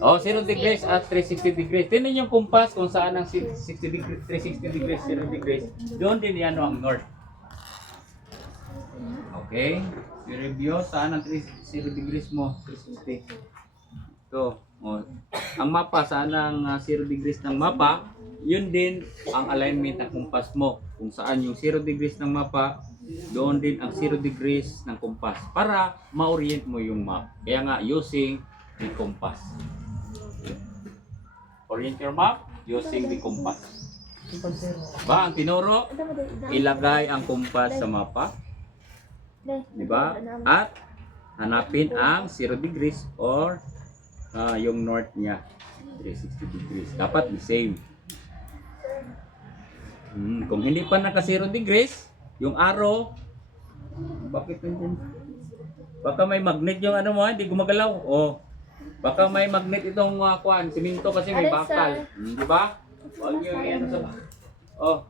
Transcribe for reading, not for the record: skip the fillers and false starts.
Oh, 0 degrees at 360 degrees. Tingnan yung compass kung saan ang 60 degrees, 360 degrees, 0 degrees. Doon din yan ang north. Okay? I-review saan ang 0 degrees mo, 360. Ito. Oh. Ang mapa, saan ang 0 degrees ng mapa, yun din ang alignment ng compass mo. Kung saan yung 0 degrees ng mapa, doon din ang 0 degrees ng compass para ma-orient mo yung map. Kaya nga, using the compass. Orient your map using the compass. Ba, ang tinuro, ilagay ang compass sa mapa. Diba? At hanapin ang 0 degrees or yung north niya. 360 degrees. Dapat the same. Kung hindi pa naka 0 degrees, yung arrow, bakit nandiyan? Baka may magnet yung ano mo, hindi gumagalaw. Oh. Baka may magnet itong kuan, siminto kasi may bakal. Di ba? Huwag nyo yan sa bakal. Oh,